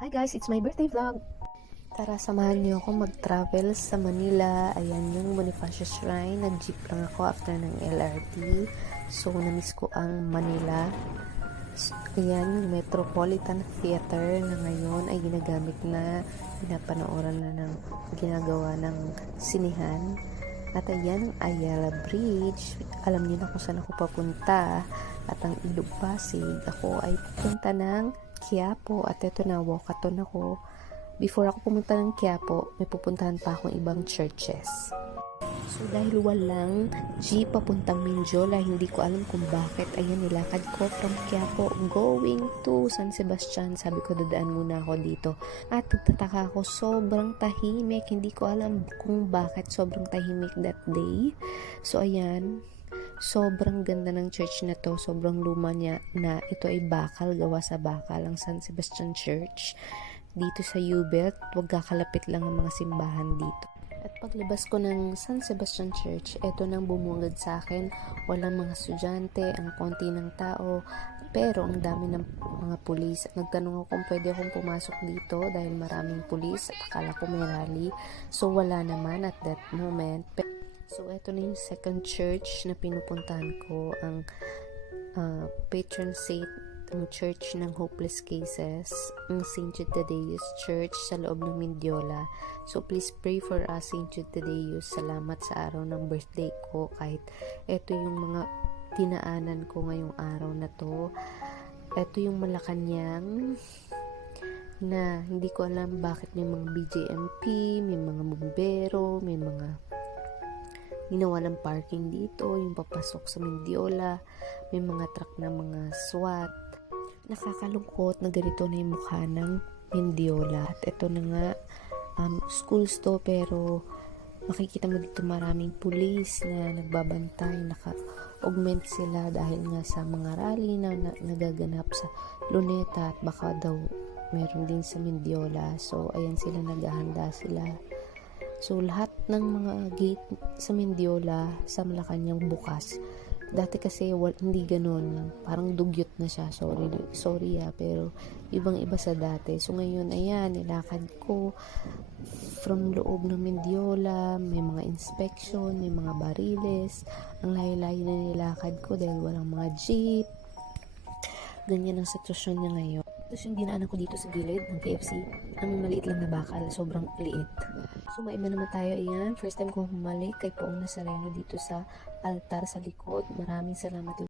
Hi guys, it's my birthday vlog. Tara, samahan niyo ako mag-travel sa Manila. Ayan yung Bonifacio Shrine. Nag-jeep lang ako after ng LRT. So, na-miss ko ang Manila. Ayan yung Metropolitan Theater na ngayon ay ginagamit na, pinapanooran na ng ginagawa ng sinihan. At ayan ang Ayala Bridge. Alam niyo na kung saan ako papunta. At ang Ilog Pasig, ako ay pupunta ng Quiapo. At eto na, walkathon ako. Before ako pumunta ng Quiapo, may pupuntahan pa akong ibang churches. So dahil walang jeep papuntang Mindiola, hindi ko alam kung bakit. Ayan, nilakad ko from Quiapo going to San Sebastian. Sabi ko, dadaan muna ako dito. At nagtataka ako, sobrang tahimik. Hindi ko alam kung bakit sobrang tahimik that day. So ayan, sobrang ganda ng church na to. Sobrang luma niya na ito ay bakal, gawa sa bakal ang San Sebastian Church. Dito sa U-Belt, wag kakalapit lang ang mga simbahan dito. At paglabas ko ng San Sebastian Church, eto nang bumungad sa akin. Walang mga estudyante, ang konti ng tao, pero ang dami ng mga pulis. Nagtanong ako kung pwede akong pumasok dito dahil maraming pulis at akala ko may rally. So wala naman at that moment. So eto na yung second church na pinupuntahan ko, ang patron saint, ang Church ng Hopeless Cases, ang St. Jude Tadeus Church sa loob ng Mindiola. So please pray for us, St. Jude Tadeus. Salamat sa araw ng birthday ko, kahit eto yung mga dinaanan ko ngayong araw na to. Eto yung Malacanang na hindi ko alam bakit may mga BJMP, may mga bumbero, may mga ginawa ng parking dito, yung papasok sa Mindiola, may mga truck na mga SWAT. Nakakalungkot na ganito na yung mukha ng Mindiola. At ito na nga, schools to, pero makikita mo dito maraming pulis na nagbabantay, naka-augment sila dahil nga sa mga rally na nagaganap sa Luneta at baka daw meron din sa Mindiola. So ayan sila, naghahanda sila. So lahat ng mga gate sa Mindiola, sa Malacanang bukas. Dati kasi hindi ganun, parang dugyot na siya. Sorry pero ibang iba sa dati. So ngayon, ayan, nilakad ko from loob ng Mindiola, may mga inspection, may mga bariles. Ang layo-layo na nilakad ko dahil walang mga jeep. Ganyan ang sitwasyon niya ngayon. Tapos yung dinaanan ko dito sa gilid ng KFC, ang maliit lang na bakal, sobrang liit. So maiba naman tayo, ayan. First time ko humalik kay Poong Nazareno dito sa altar sa likod. Maraming salamat.